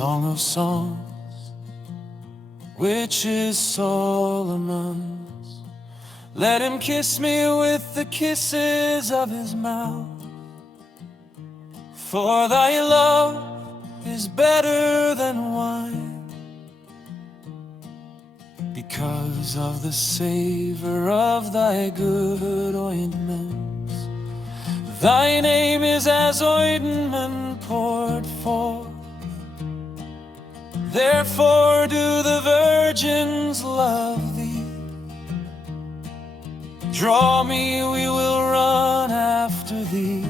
Song of Songs, which is Solomon's. Let him kiss me with the kisses of his mouth, for thy love is better than wine, because of the savor of thy good ointments. Thy name is as ointment poured forth. Therefore do the virgins love thee. Draw me, we will run after thee.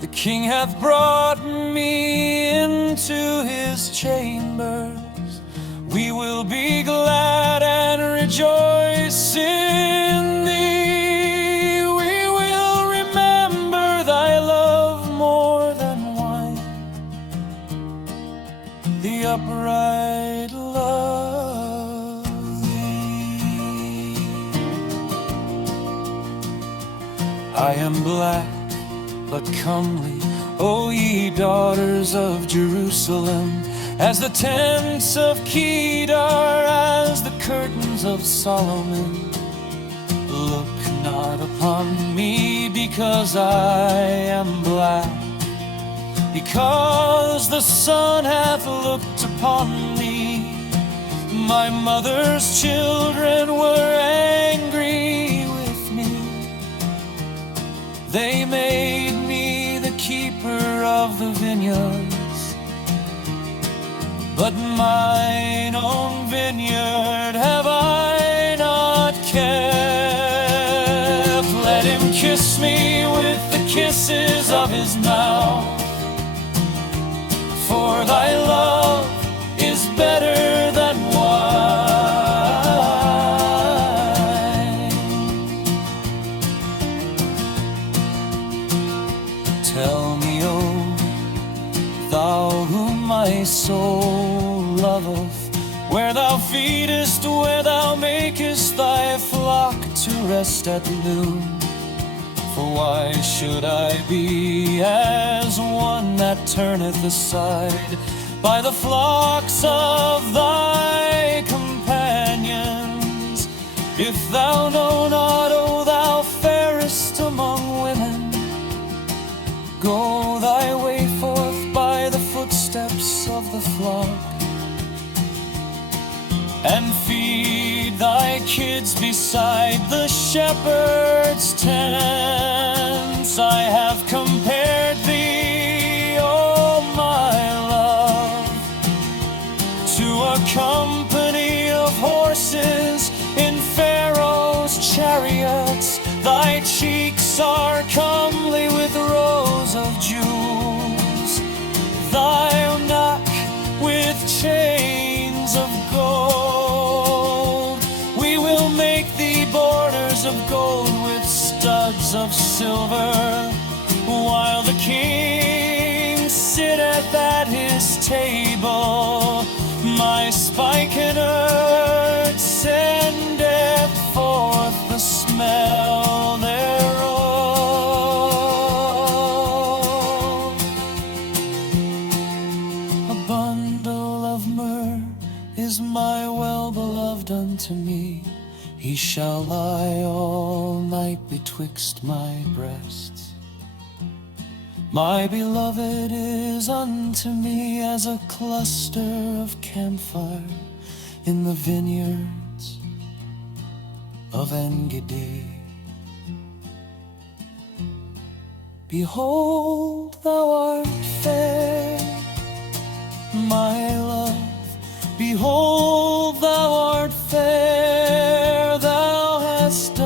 The King hath brought me into his chambers. We will be glad and rejoice in thee. We will remember thy love more than wine, the upright love thee. I am black but comely, O ye daughters of Jerusalem, as the tents of Kedar, as the curtains of Solomon. Look not upon me, because I am black, because the sun hath looked upon me. My mother's children were angry with me. They made me the keeper of the vineyards, but mine own vineyard have I not kept. Let him kiss me with the kisses of his mouth, for thy love is better than wine. Tell me, O thou whom my soul loveth, where thou feedest, where thou makest thy flock to rest at noon. For why should I be as one that turneth aside by the flocks of thy companions? If thou know not, O thou fairest among women, go thy way forth by the footsteps of the flock, and feed thy kids beside the shepherd's tents. I have compared thee, O my love, to a company of horses in Pharaoh's chariots. Thy cheeks are comely with rows of jewels, thy neck with chains of gold. We will make thee borders of gold with studs of silver, while the King sitteth at his table. My spikenard sendeth forth the smell thereof. A bundle of myrrh is my well-beloved unto me. He shall lie all night betwixt my breasts. My beloved is unto me as a cluster of camphire in the vineyards of En-gedi. Behold, thou art fair, my love. Behold, thou art fair. Thou hast dove's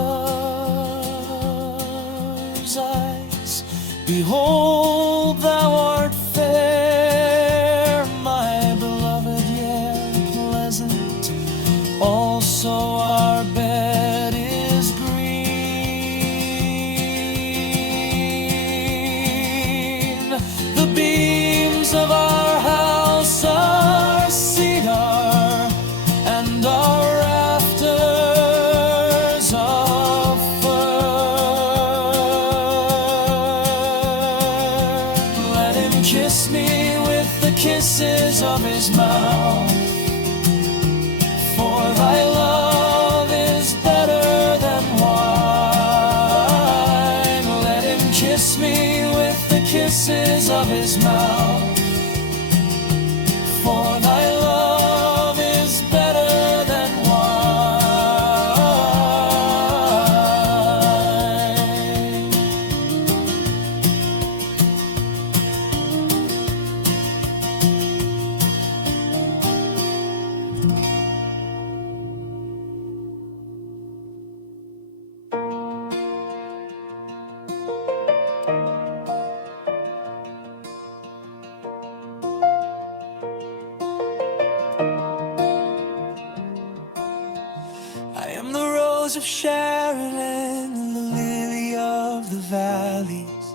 eyes. Behold, thou art fair, my beloved, yea, pleasant. Also our bed is green. The beams of our house are cedar, and kisses of his mouth. For thy love is better than wine. Let him kiss me with the kisses of his mouth. For thy love is better than I am the rose of Sharon and the lily of the valleys.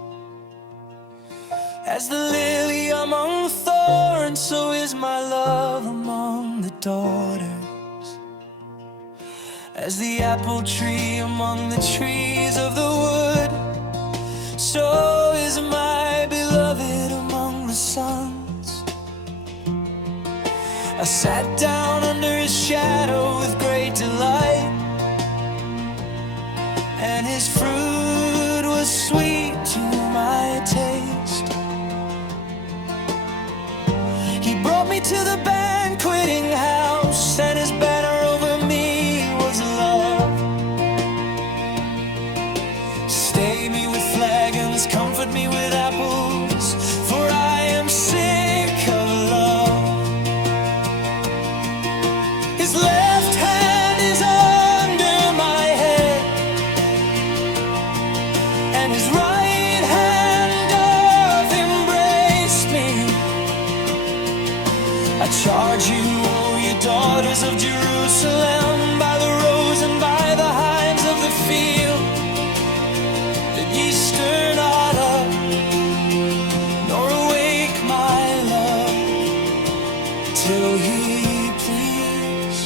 As the lily among the thorns, so is my love among the daughters. As the apple tree among the trees of the wood, so is my beloved among the sons. I sat down under his shadow with great delight, and his fruit was sweet to my taste. He brought me to the banqueting house, and his banner over me was love. Stay me with flagons, comfort me with apples, for I am sick of love. His left hand is under my head, and his right hand doth embrace me. I charge you, O ye daughters of Jerusalem, by the rose and by the hinds of the field, that ye stir not up, nor awake my love, till he please.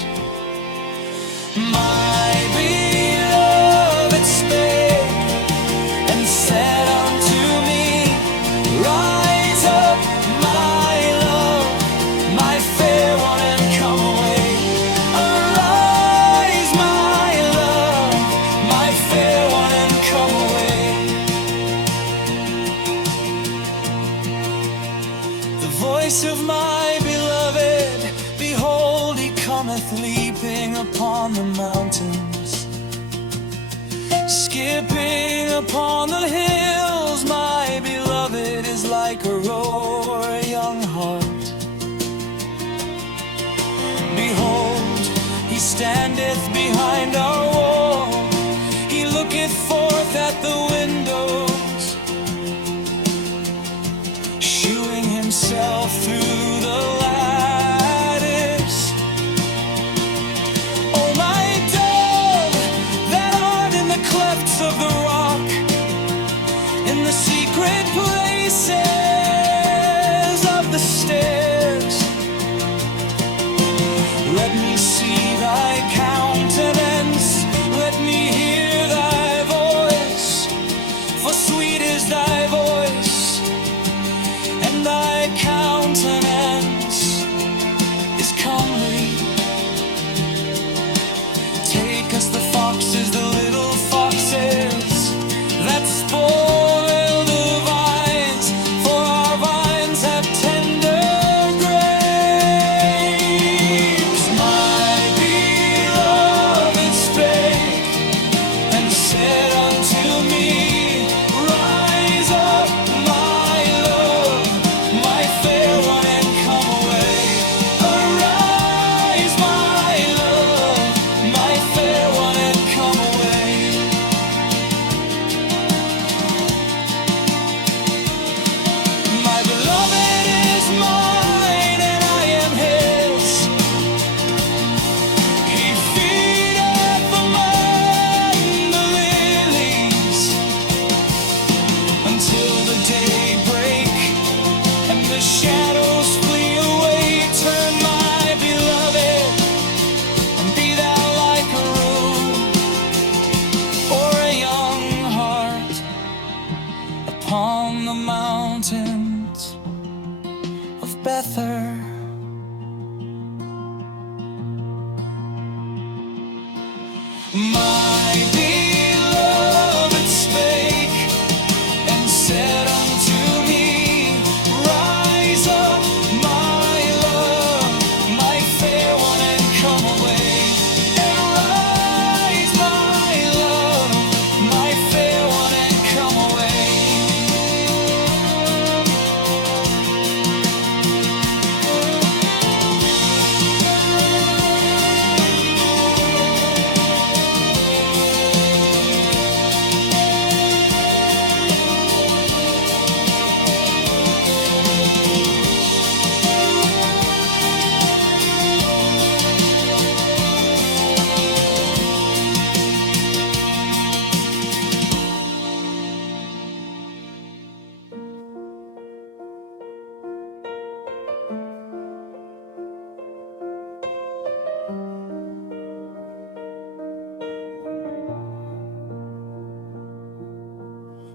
My beloved spake and said unto me, Rise up, my love, my fair one, and come away. Arise, my love, my fair one, and come away. The voice of my beloved, behold, he cometh leaping upon the mountains, skipping upon the hills. My beloved is like a roe or a young hart. Behold, he standeth behind our wall, he looketh forth at the windows, shewing himself through the lattice. Oh, my dove, that art in the clefts of the rock, in the secret places of the stairs, let me see thy countenance, let me hear thy voice, for sweet is thy voice, and thy countenance is comely. Take us the foxes, the little foxes that spoil the vines, for our vines have tender grapes. My beloved spake and said unto me, Rise up, my love, my fair one, and come away. Arise, my love, my fair one, and come away. My beloved spake and said unto me, Rise up, my love, my fair one, and come away. And rise, my love, my fair one, and come away.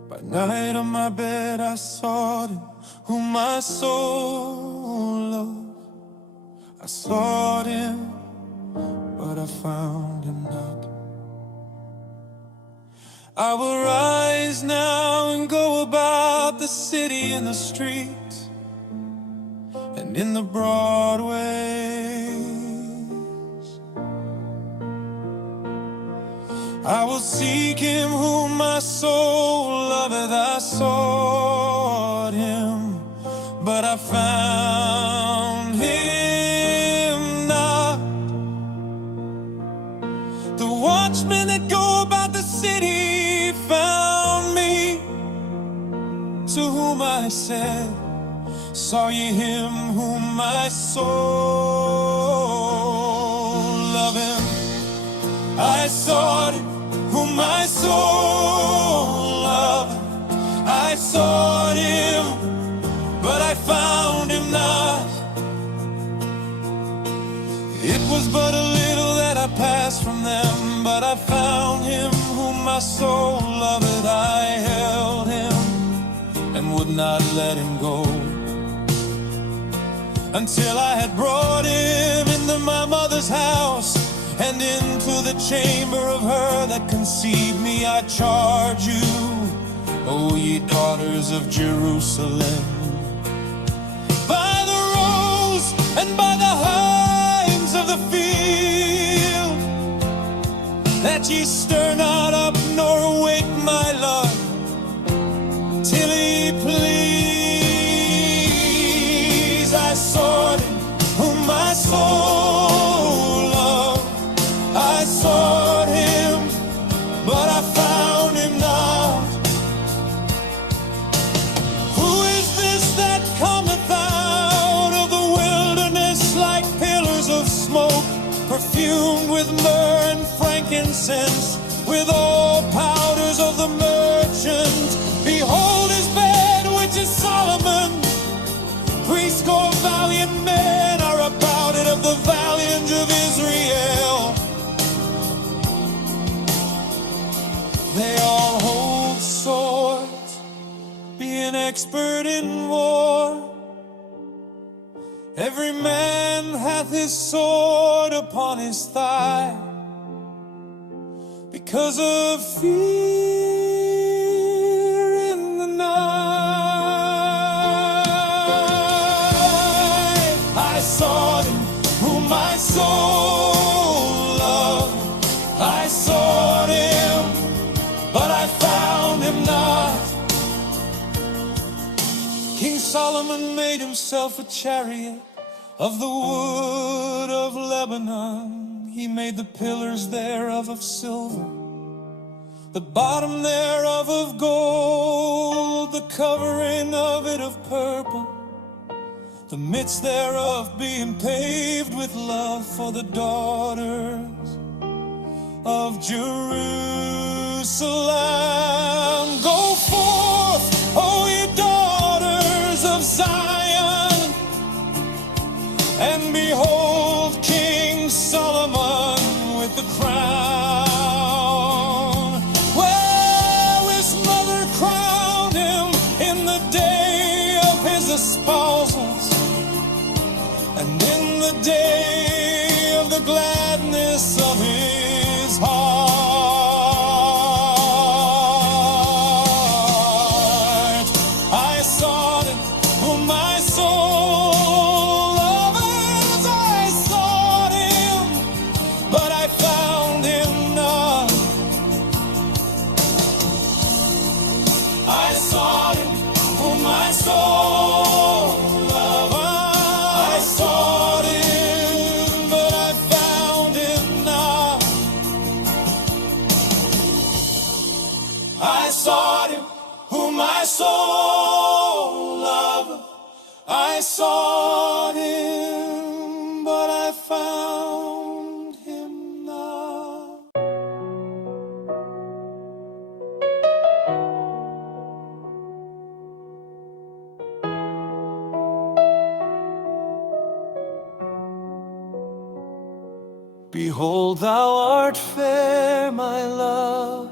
By night on my bed I sought him, whom my soul loved. I sought him, but I found him not. I will rise now and go about the city and the streets and in the broad ways. I will seek him whom my soul loveth. I sought him, but I found him not. The watchmen that go about the city found me, to whom I said, Saw ye him whom my soul loveth? I sought him whom my soul loved. I sought him, but I found him not. It was but a little that I passed from them, but I found him whom my soul loved. I held him and would not let him go, until I had brought him into my mother's house, and into the chamber of her that conceived me. I charge you, O ye daughters of Jerusalem, by the roes and by the hinds of the field, that ye stir not up nor awake my love, till he please. I sought him whom my soul loved. I sought him, but I found him not. Who is this that cometh out of the wilderness like pillars of smoke, perfumed with myrrh and frankincense, with all powders of the merchant? Behold his bed, which is Solomon. Threescore valiant men are about it, of the valiant of Israel. They all hold swords, being expert in war. Every man hath his sword upon his thigh, because of fear in the night. I sought him whom my soul loved. I sought him, but I found him not. King Solomon made himself a chariot of the wood of Lebanon. He made the pillars thereof of silver, the bottom thereof of gold, the covering of it of purple, the midst thereof being paved with love for the daughters of Jerusalem. Go forth, O ye daughters of Zion, and behold King Solomon with the crown. Well, his mother crowned him in the day of his espousals, and in the day of the gladness of his heart. Behold, thou art fair, my love.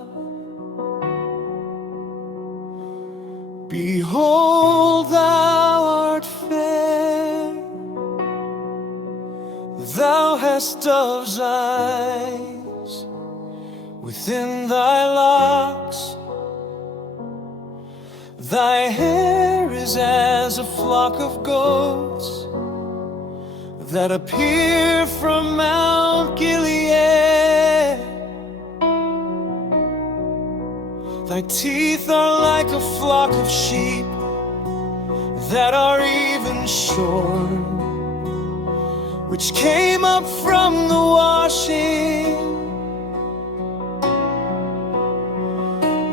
Behold, thou art fair. Thou hast dove's eyes within thy locks. Thy hair is as a flock of goats that appear from Mount Gilead. Thy teeth are like a flock of sheep that are even shorn, which came up from the washing,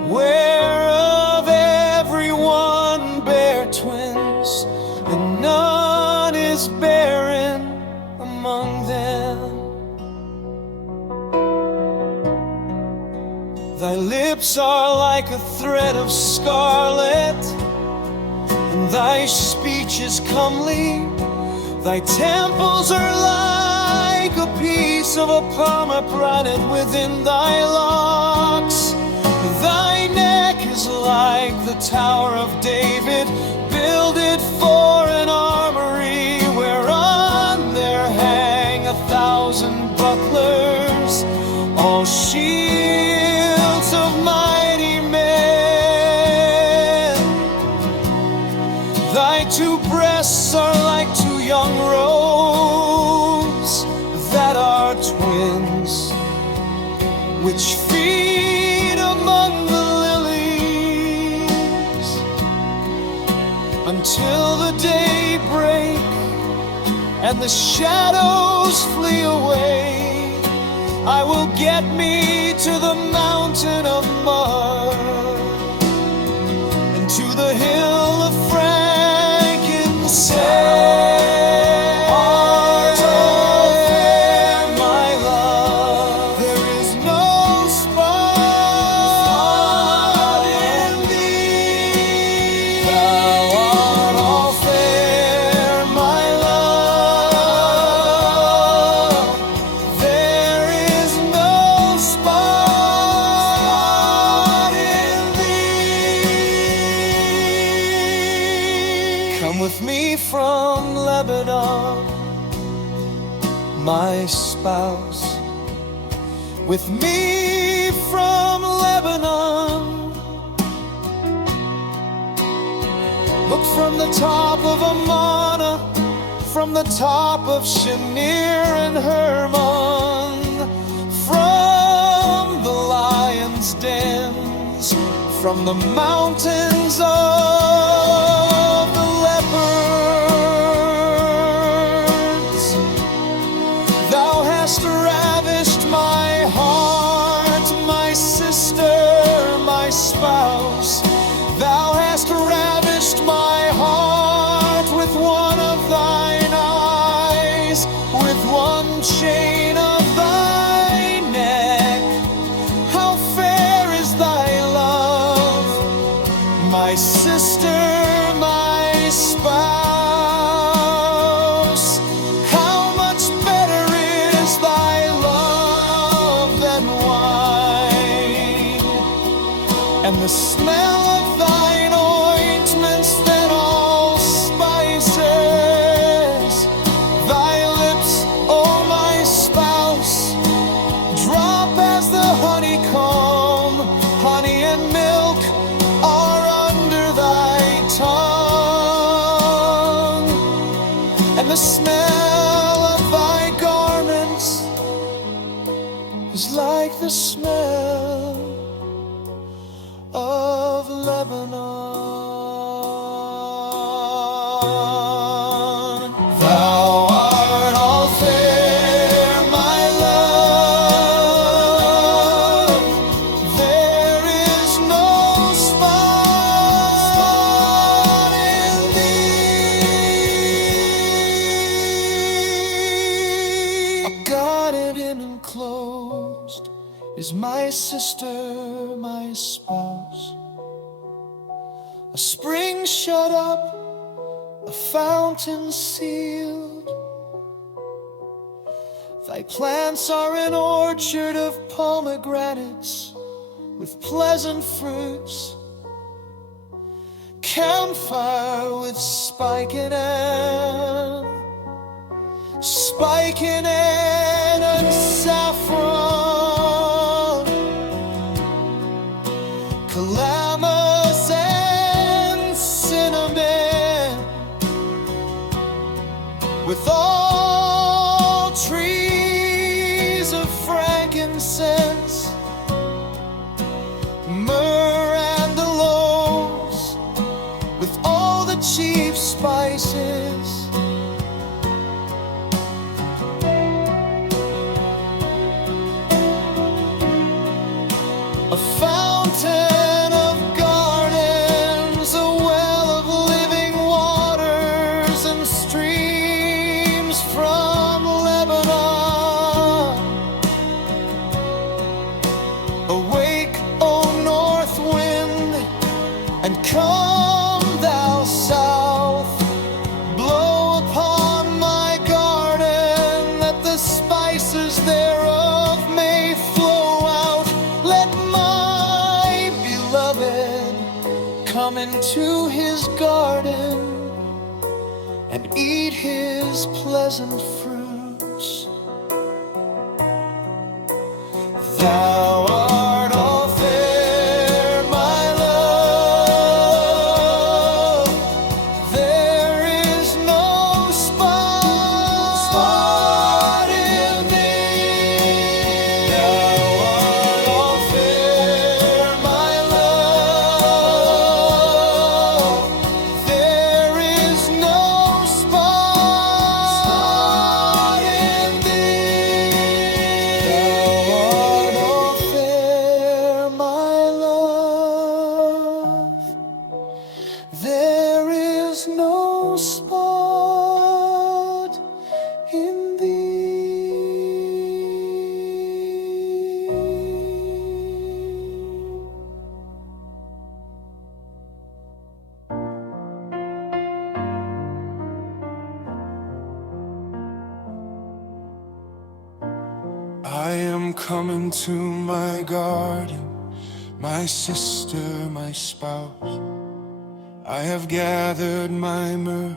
whereof every one bare twins, and none is barren among them. Thy lips are like a thread of scarlet, and thy speech is comely. Thy temples are like a piece of a pomegranate within thy locks. Thy neck is like the Tower of David, builded for an armory, whereon there hang 1,000 bucklers, all shields of mighty men. Thy two breasts are like two young roes that are twins, which feed among the lilies until the day break and the shadows flee away. I will get me to the mountain of mud and to the hill of frankincense. Come with me from Lebanon, my spouse. With me from Lebanon. Look from the top of Amana, from the top of Shinir and Hermon, from the lion's dens, from the mountains of the leopards. Thou hast ravished my heart, my sister, my spouse. Thou hast ravished my heart with one of thine eyes, with one chain of thy neck. How fair is thy love, my sister, my spouse. How much better is thy love than wine, and the smell of thine ointments than all spices. Thy lips, O my spouse, drop as the honeycomb. Honey and milk are under thy tongue, and the smell of thy garments is like the smell of Lebanon. Thou art all fair, my love. There is no spot in thee. Guarded and enclosed is my sister, my spouse. A spring shut up, a fountain sealed. Thy plants are an orchard of pomegranates with pleasant fruits, camphire with spikenard and saffron, calamus and cinnamon, with all trees of frankincense, myrrh and aloes, with all the chief spices. A fountain of gardens, a well of living waters, and streams from Lebanon. Awake, O north wind, and come, thou south. Blow upon my garden, that the spices thereof may flow out. Let my beloved come into his garden and eat his pleasant fruits. Thou art all fair, my love. There is no spot in thee. Thou art all fair, my love. There is no spot in thee. Thou art all fair, my love. There is no spot in thee. I am coming to my garden, my sister, my spouse. I have gathered my myrrh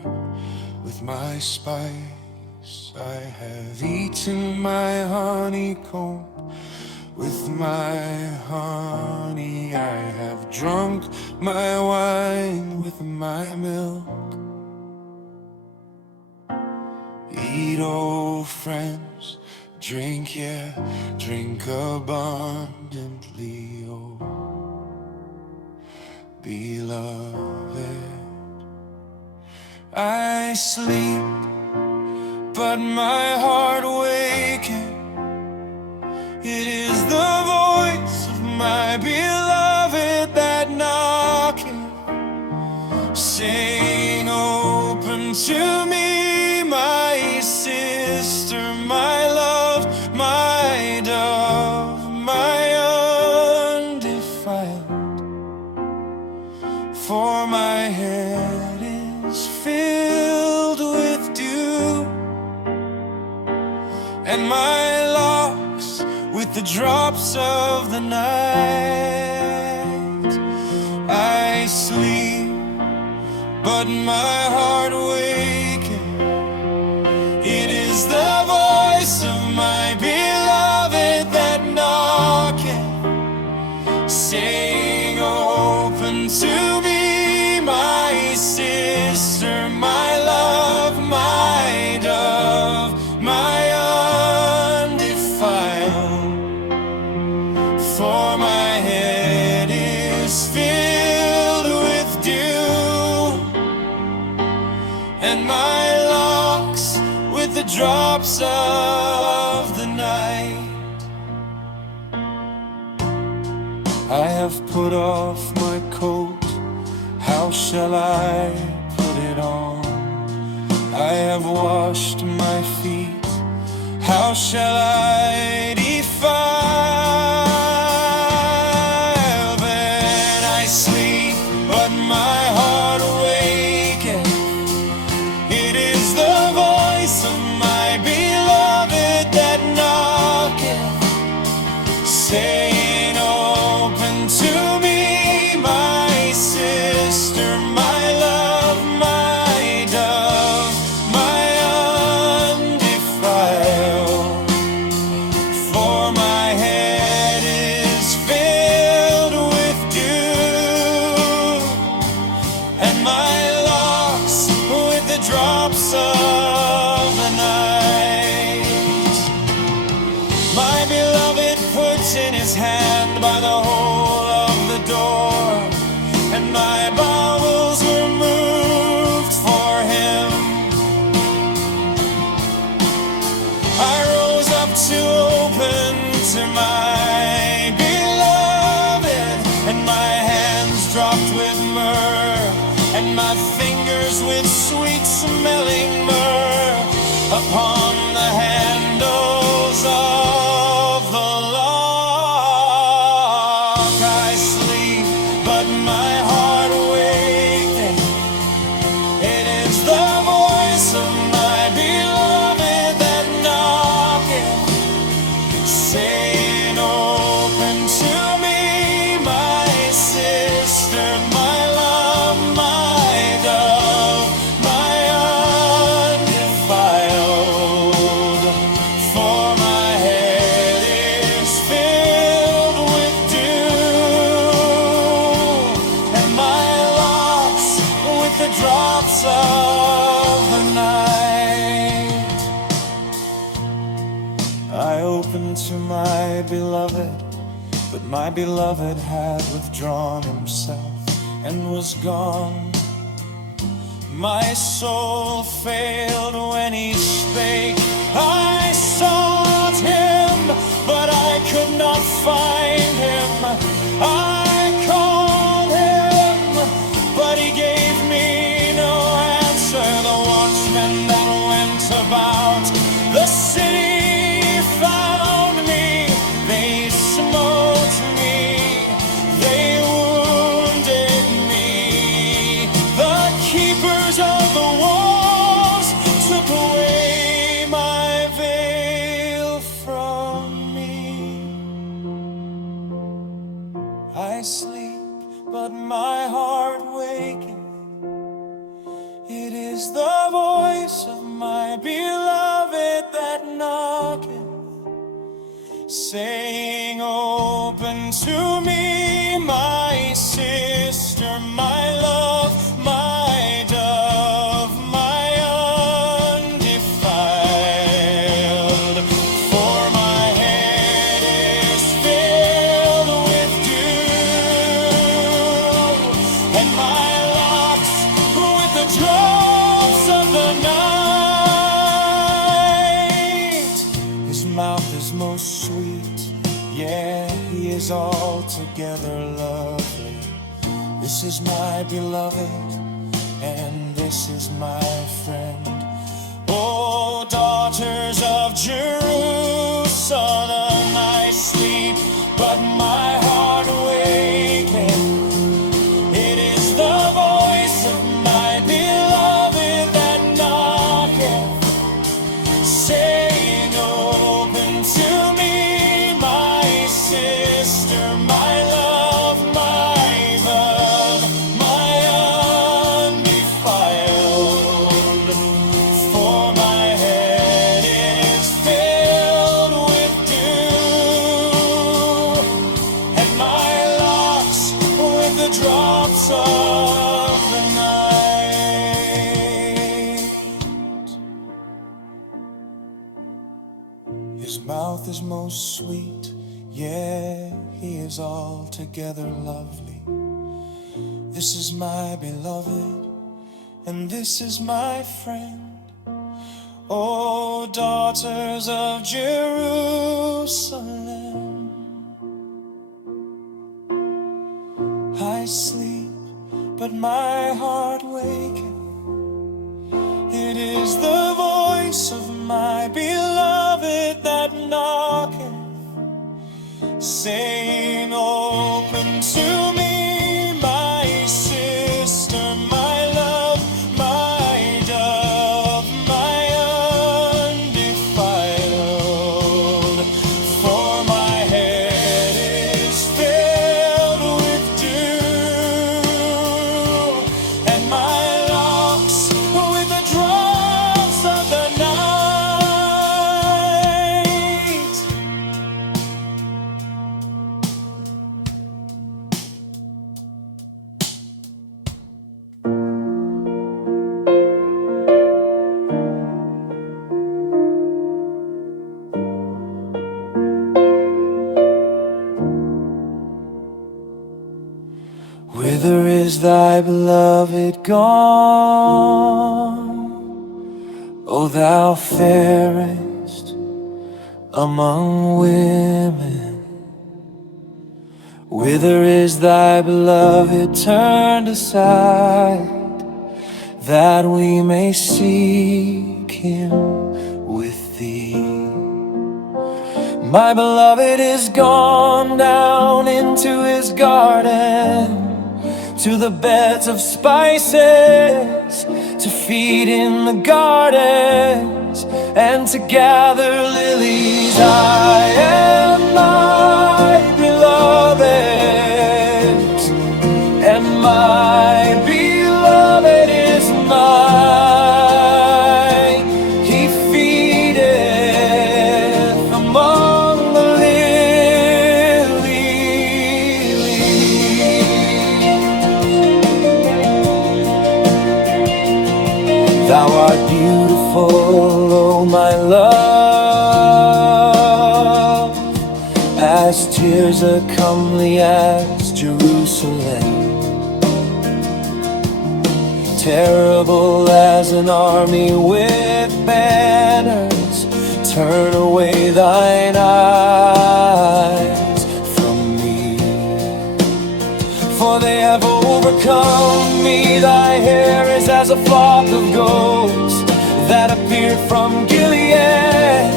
with my spice. I have eaten my honeycomb with my honey. I have drunk my wine with my milk. Eat, oh friends, drink, yeah, drink abundantly, oh beloved. I sleep, but my heart waketh. It is the voice of my beloved that knocketh, saying, open to me, my sister, my love, my dove, my undefiled. For my head is filled with dew, and my locks with the drops of the night. I sleep, but my heart waketh. It is the voice of my beloved that knocketh, saying, open to me, my sister, my love, my dove, my undefiled. For my head is filled with dew, and my locks with the drops of the night. I have put off my coat, how shall I put it on? I have washed my feet, how shall I defile them? I sleep, but my heart awaketh. It is the voice of my beloved that My beloved puts in his hand by the hole of the door, and my bowels were moved for him. I rose up to open to my beloved, and my hands dropped with myrrh, and my fingers with sweet-smelling myrrh upon the handles of the lock. I sleep, but my heart waketh. It is the voice of my beloved that knocketh, saying, open to me, my sister, my love, my dove, my undefiled. For my head is filled with dew, and my locks with the drops of the night. I opened to my beloved, but my beloved had withdrawn himself and was gone. My soul failed when he spake. I sought him, but I could not find him. I called him, but he gave me no answer. The watchmen that went about the city found me. They smote me, they wounded me. The keepers of the walls took away my veil from me. I sleep, but my heart waketh. It is the voice of my beloved that knocketh, saying, open to me, my sister, my love, my dove, my undefiled. For my head is filled with dew, and my locks with the drops of the night. His mouth is most sweet, yeah, he is altogether lovely. This is my beloved, and this is my friend. Oh, daughters of Jerusalem, I sleep, but my heart waketh. It is the voice of my beloved that knocketh, saying, open to me, my sister, my love, my love, my undefiled. For my head is filled with dew, and my locks with the drops of the night. His mouth is most sweet, yeah, he is altogether lovely. This is my beloved, and this is my friend. Oh, daughters of Jerusalem, I sleep, but my heart waketh. It is the voice of my beloved that knocketh, saying, open to me, my sister, my love, my dove, my undefiled. For my head is filled with dew, and my locks with the drops of the night. is thy beloved gone? O thou fairest among women, whither is thy beloved turned aside, that we may seek him with thee? My beloved is gone down into his garden, to the beds of spices, to feed in the gardens, and to gather lilies. I am my beloved's, and my beloved is mine. He feedeth among the lilies. Thou art beautiful, O my love, as tears are comely as Jerusalem, terrible as an army with banners. Turn away thine eyes from me, for they have overcome me. Thy hair is as a flock of goats that appeared from Gilead.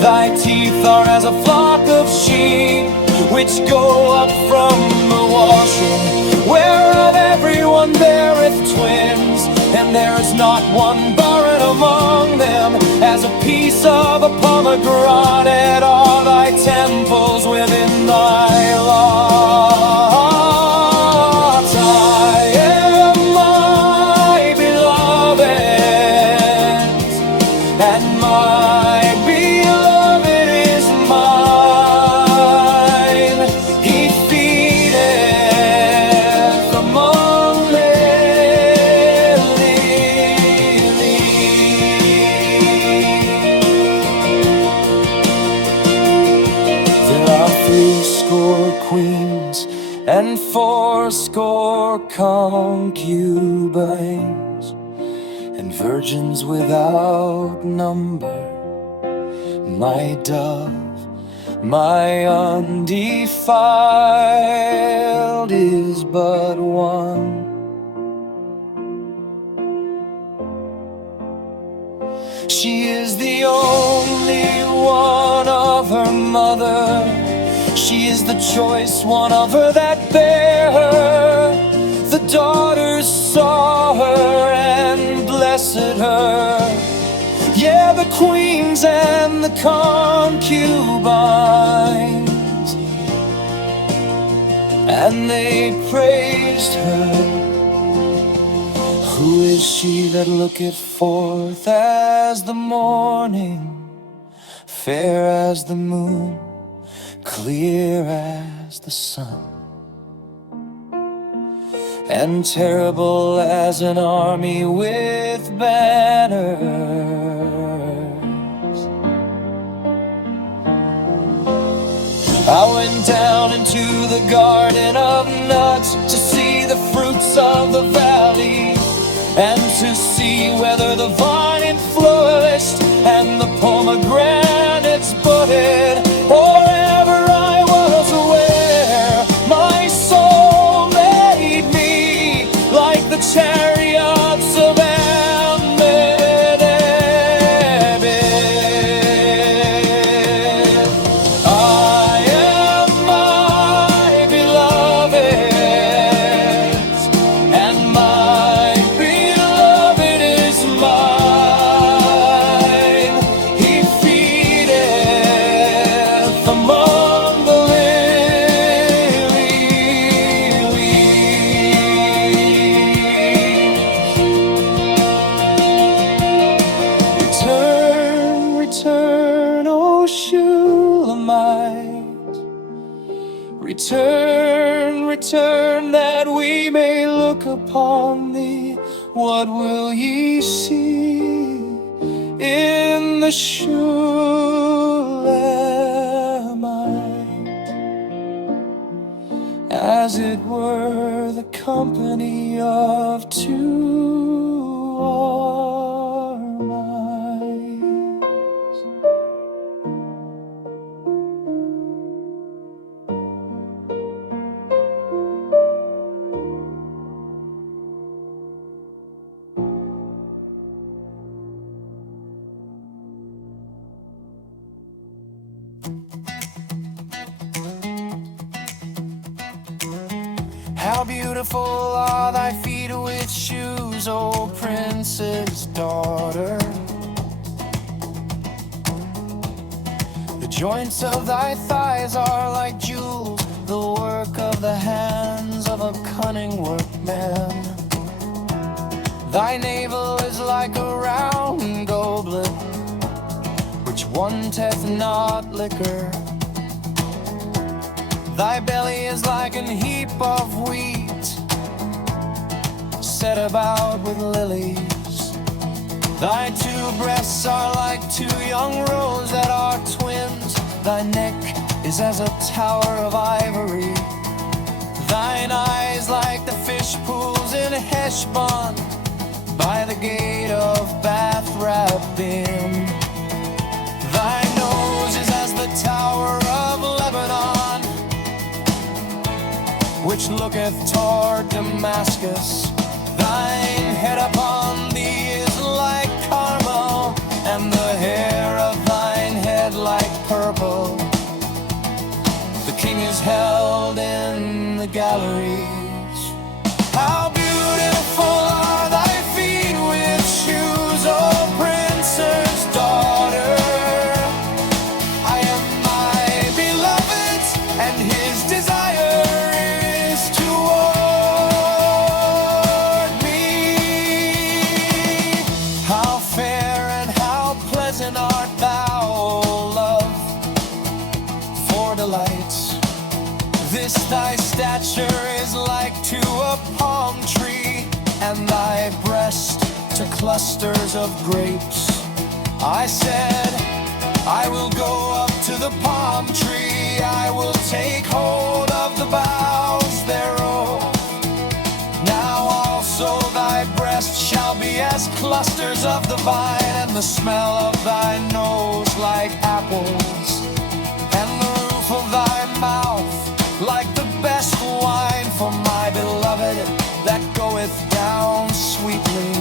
Thy teeth are as a flock of sheep which go up from the washing, whereof everyone beareth twins, and there is not one barren among them. As a piece of a pomegranate are thy temples within thy locks. I am my beloved's, and my beloved is mine. He feedeth among lilies. There are 80 queens and 80 concubines, and virgins without number. My dove, my undefiled, is but one. She is the only one of her mother. She is the choice one of her that bare her. The daughters saw her and blessed her. Yeah, the queens and the concubines, and they praised her. Who is she that looketh forth as the morning, fair as the moon, clear as the sun, and terrible as an army with banners? I went down into the garden of nuts to see the fruits of the valley, and to see whether the vine had flourished and the pomegranates budded. Or ever I was aware, my soul made me like the chariots of Return, return, that we may look upon thee. What will ye see in the Shulamite? As it were for the company of two armies. How beautiful are thy feet with shoes, O prince's daughter. The joints of thy thighs are like jewels, the work of the hands of a cunning workman. Thy navel is like a round goblet, which wanteth not liquor. Thy belly is like an heap of wheat, set about with lilies. Thy two breasts are like two young roes that are twins. Thy neck is as a tower of ivory. Thine eyes like the fish pools in Heshbon, by the gate of Bath Rabbim. Thy nose is as the tower of Lebanon, which looketh toward Damascus. Thine head upon thee is like Carmel, and the hair of thine head like purple. The king is held in the galleries. How beautiful are thy feet with shoes, O prince's daughter. I am my beloved's, and his desire is toward me. How fair and how pleasant art thou, O love, for delights. This thy stature is like to a palm tree, and thy breast to clusters of grapes. I said, I will go up to the palm tree, I will take hold of the boughs thereof. Now also thy breast shall be as clusters of the vine, and the smell of thy nose like apples, and the roof of thy mouth like the best wine for my beloved, that goeth down sweetly,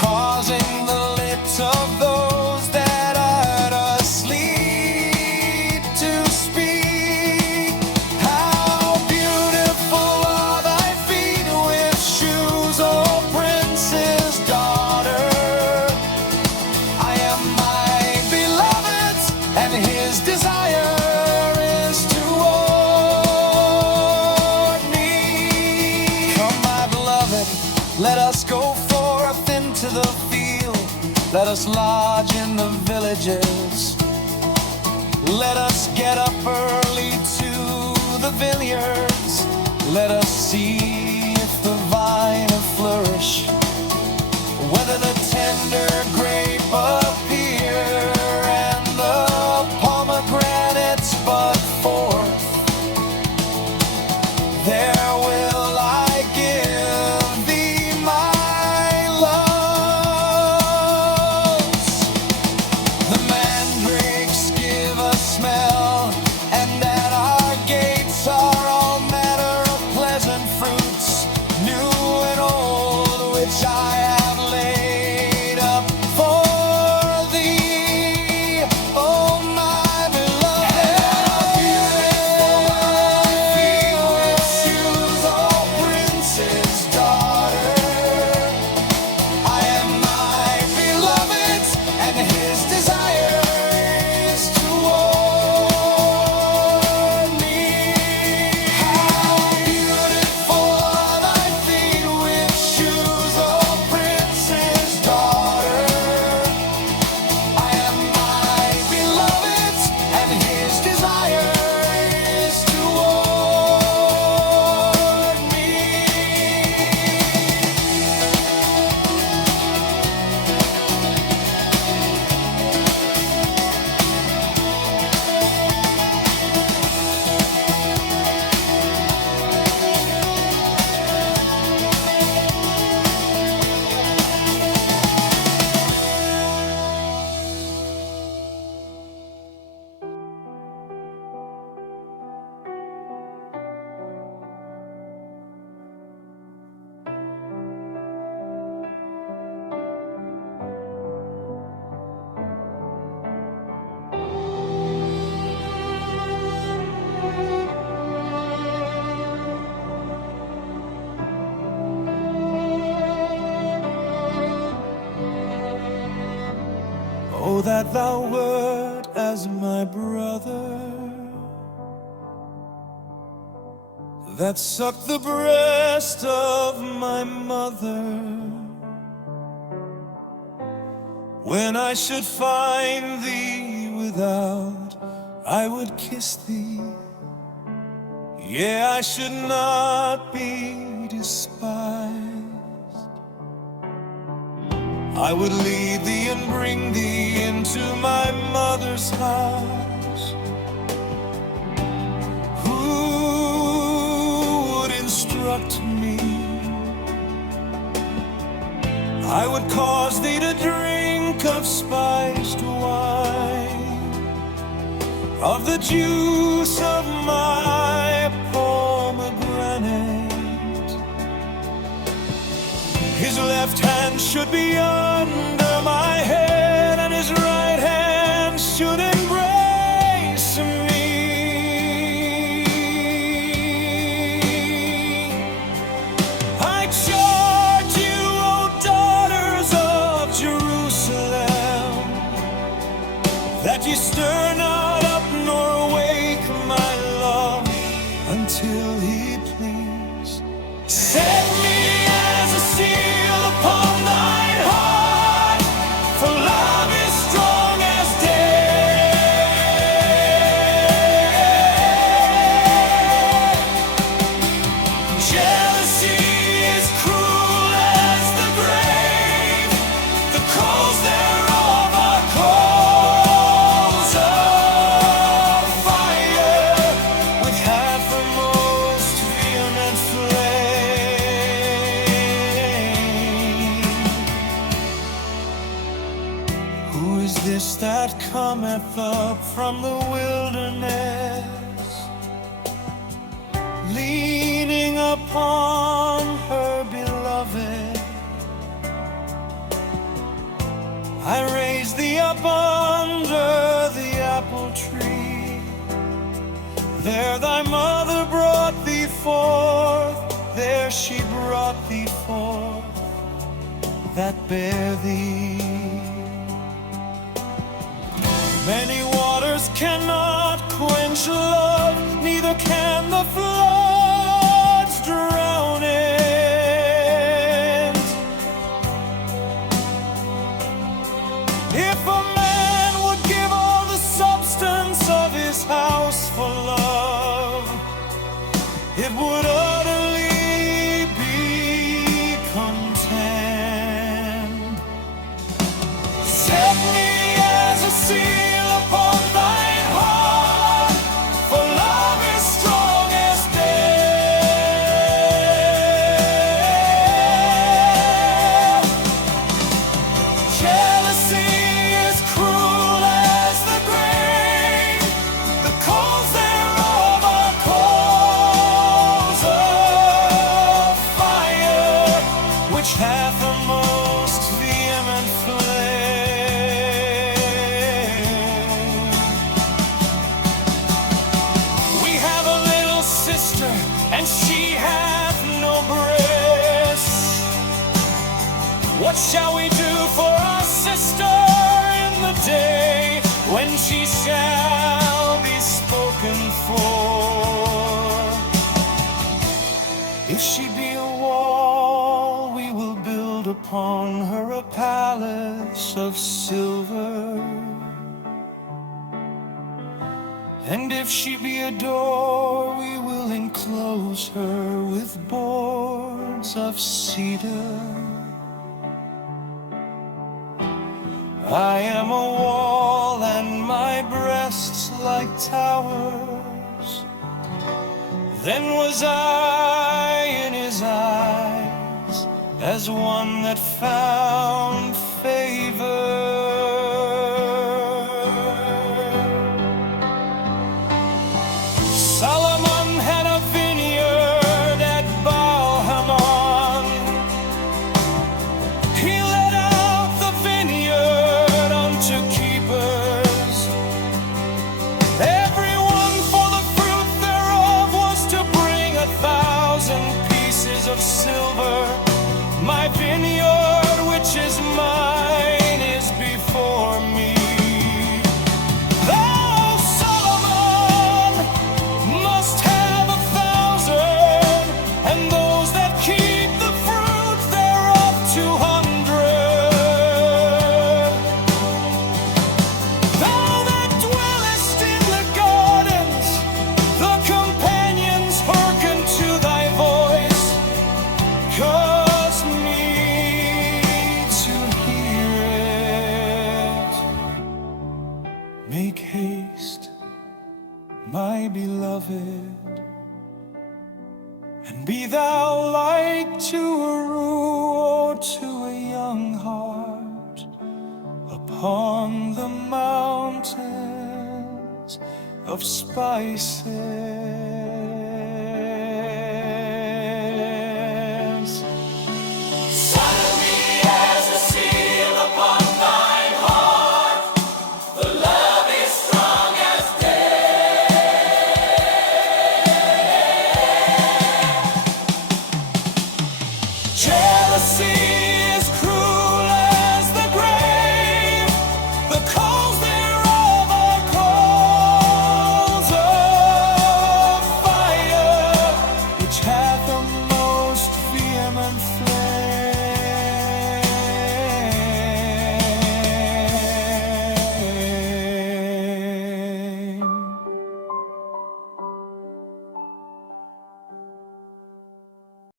causing the lips of those that are asleep to speak. How beautiful are thy feet with shoes, O prince's daughter. I am my beloved's, and his desire is toward me. Come, my beloved, let us go forth into the field. Let us lodge in the villages. Let us get up early to the vineyards. Let us see if the vine flourish, whether the tender grape appear, and the pomegranates bud forth. There will I give thee my loves. The mandrakes give a smell, and at our gates are all manner of pleasant fruit. that thou wert as my brother, that sucked the breast of my mother. When I should find thee without, I would kiss thee. Yeah, I should not be despised. I would lead thee and bring thee into my mother's house. Who would instruct me? I would cause thee to drink of spiced wine, of the juice of my pomegranate. His left hand should be under my head, and his right hand should embrace me. I charge you, O daughters of Jerusalem, that ye stir not up nor awake my love until he please. Set me as a seal upon thine heart, for love is strong as death. Jealousy is cruel as the grave, the coals thereof are coals of fire, which hath the most vehement flame. Who is this that cometh up from the wilderness, leaning upon her beloved? I raised thee up under the apple tree. There thy mother brought thee forth, there she brought thee forth, that bare thee. Many waters cannot quench love, neither can the floods drown it. If a man would give all the substance of his house for love, it would utterly be content. Set me as a seal upon thine heart, for love is strong as death. Jealousy is cruel as the grave, the coals thereof are coals of fire, which hath the most vehement flame. We have a little sister, and she hath no breasts. What shall we do for our sister in the day when she shall be spoken for? If she be a wall, we will build upon her a palace of silver. And if she be a door, we will enclose her with boards of cedar. I am a wall, and my breasts like towers. Then was I in his eyes as one that found favor. Solomon had a vineyard at Baal-Hamon. He let out the vineyard unto keepers. Everyone for the fruit thereof was to bring 1,000 pieces of silver. My vineyard, which is mine, is before me. my beloved, and be thou like to a rue or to a young heart upon the mountains of spices.